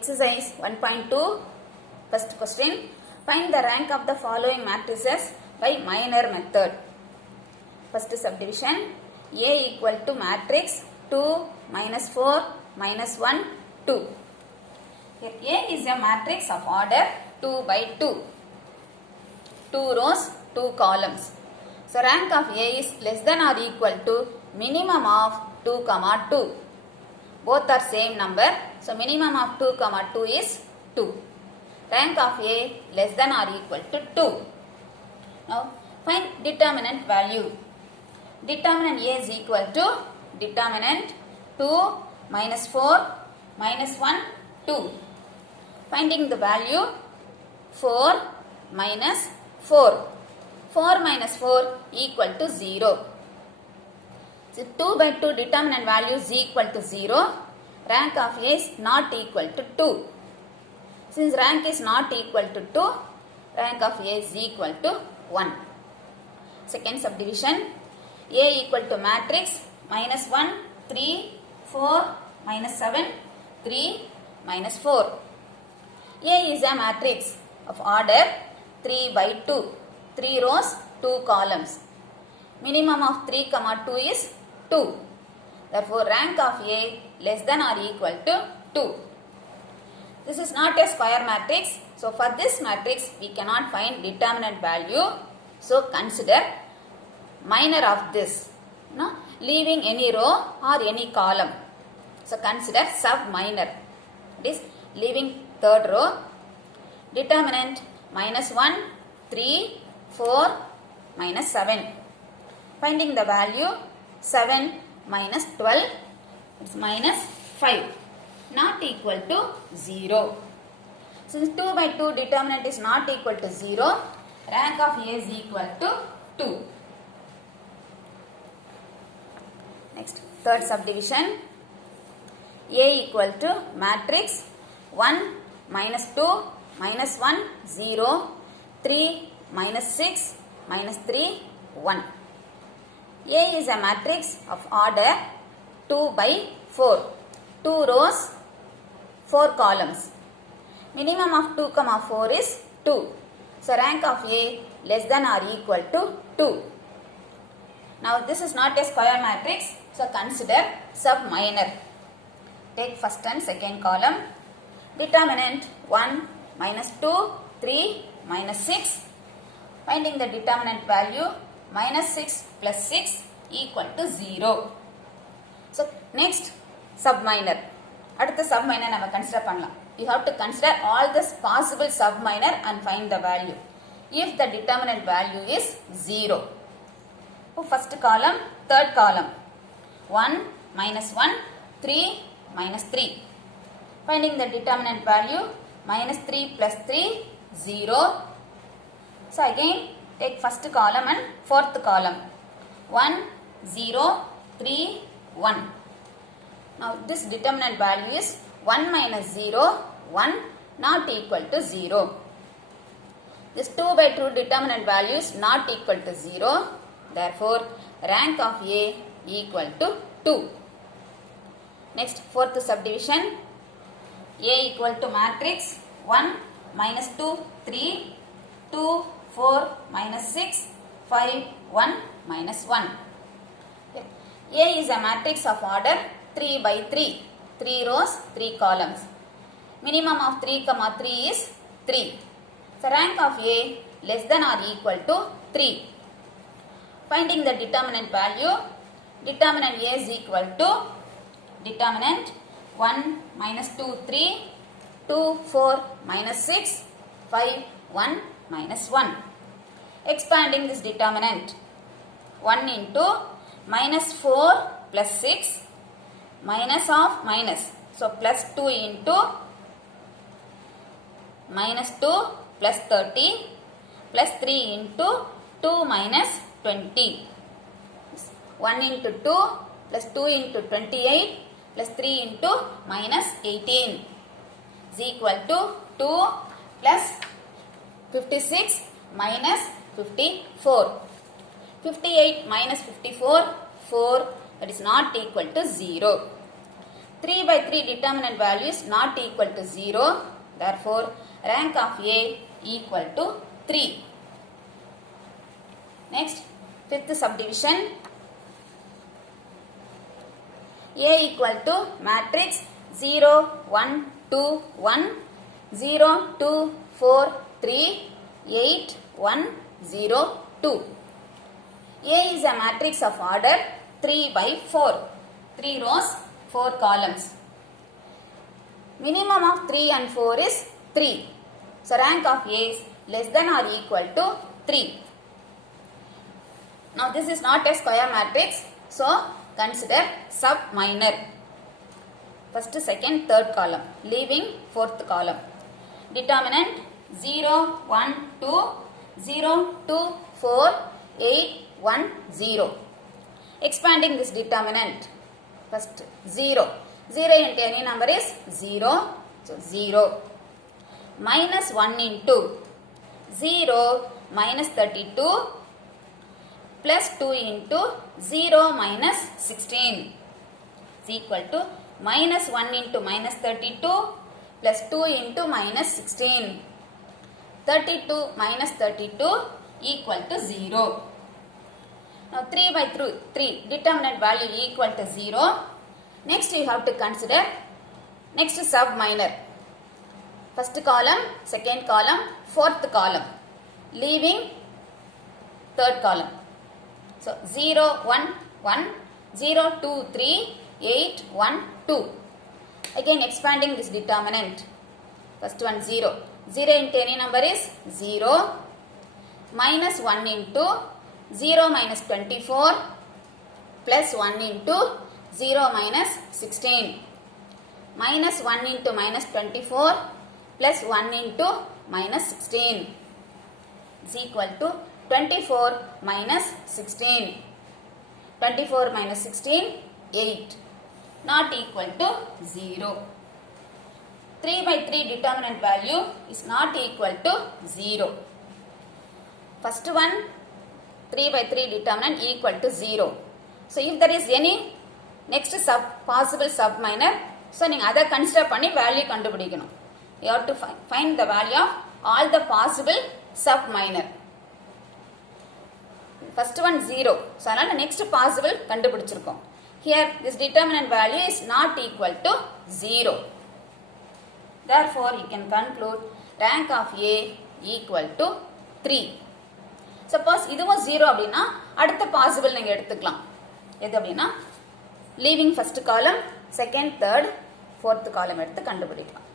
Exercise 1.2, first question. Find the rank of the following matrices by minor method. First subdivision, A equal to matrix 2, minus 4, minus 1, 2. Here A is a matrix of order 2 by 2. 2 rows, 2 columns. So rank of A is less than or equal to minimum of 2, 2. Both are same number. So minimum of 2, 2 is 2. Rank of A less than or equal to 2. Now find determinant value. Determinant A is equal to determinant 2 minus 4 minus 1 2. Finding the value 4 minus 4. 4 minus 4 equal to 0. So 2 by 2 determinant value is equal to 0. Rank of A is not equal to 2. Since rank is not equal to 2, rank of A is equal to 1. Second subdivision, A equal to matrix minus 1, 3, 4, minus 7, 3, minus 4. A is a matrix of order 3 by 2. 3 rows, 2 columns. Minimum of 3, 2 is 2. Therefore, rank of A less than or equal to 2. This is not a square matrix. So, for this matrix, we cannot find determinant value. So, consider minor of this. No? Leaving any row or any column. So, consider sub-minor. It is leaving third row. Determinant minus 1, 3, 4, minus 7. Finding the value 7 minus 12, it's minus 5, not equal to 0. Since 2 by 2 determinant is not equal to 0, rank of A is equal to 2. Next, third subdivision, A equal to matrix 1 minus 2 minus 1 0 3 minus 6 minus 3 1. A is a matrix of order 2 by 4. 2 rows, 4 columns. Minimum of 2, 4 is 2. So rank of A less than or equal to 2. Now this is not a square matrix. So consider sub-minor. Take first and second column. Determinant 1 minus 2, 3 minus 6. Finding the determinant value minus 6 plus 6 equal to 0. So next sub-minor. அடுத்த sub-minor நம்ம consider பண்ணலாம். You have to consider all the possible sub-minor and find the value. If the determinant value is 0. So first column, third column. 1 minus 1, 3 minus 3. Finding the determinant value minus 3 plus 3, 0. So again take first column and fourth column. 1, 0, 3, 1. Now this determinant value is 1 minus 0, 1 not equal to 0. This 2 by 2 determinant value is not equal to 0. Therefore, rank of A equal to 2. Next, fourth subdivision. A equal to matrix 1 minus 2, 3, 2, 4, minus 6, 5, 1, minus 1. A is a matrix of order 3 by 3. 3 rows, 3 columns. Minimum of 3, 3 is 3. So rank of A less than or equal to 3. Finding the determinant value. Determinant A is equal to determinant 1 minus 2, 3, 2, 4, minus 6, 5, 1, minus 1. Expanding this determinant. 1 into minus 4 plus 6 minus of minus. So plus 2 into minus 2 plus 30 plus 3 into 2 minus 20. 1 into 2 plus 2 into 28 plus 3 into minus 18 is equal to 2 plus 56 minus 54. 58 minus 54, 4, that is not equal to 0. 3 by 3 determinant value is not equal to 0. Therefore, rank of A equal to 3. Next, fifth subdivision. A equal to matrix 0, 1, 2, 1, 0, 2, 4, 3, 8, 1, 0, 2. A is a matrix of order 3 by 4. 3 rows, 4 columns. Minimum of 3 and 4 is 3. So, rank of A is less than or equal to 3. Now, this is not a square matrix. So, consider sub-minor. First, second, third column. Leaving fourth column. Determinant 0, 1, 2, 0, 2, 4, 8, 1, 0. Expanding this determinant. First 0. 0 into any number is 0. So 0. Minus 1 into 0 minus 32 plus 2 into 0 minus 16 is equal to minus 1 into minus 32 plus 2 into minus 16. 32 minus 32 equal to 0. Now 3 by 3 determinant value equal to 0. Next you have to consider next sub-minor. First column, second column, fourth column. Leaving third column. So 0, 1, 1, 0, 2, 3, 8, 1, 2. Again expanding this determinant. First one 0. 0 into any number is 0. Minus 1 into 0 minus 24 plus 1 into 0 minus 16. Minus 1 into minus 24 plus 1 into minus 16 is equal to 24 minus 16. 24 minus 16, 8. Not equal to 0. 3 by 3 determinant value is not equal to 0. First one 3 by 3 determinant equal to 0. So, if there is any next possible sub-minor, so you have to consider value kandupidikanum. You have to find the value of all the possible sub-minor. First one 0. So, next possible kandupidichirukom. Here this determinant value is not equal to 0. Therefore, you can conclude rank of A equal to 3. Suppose இதுவும் 0 அப்படினா அடுத்த possible நீங்க எடுத்துக்கலாம். எது அப்படினா leaving first column, second, third, fourth column எடுத்து கண்டுபிடிக்கலாம்.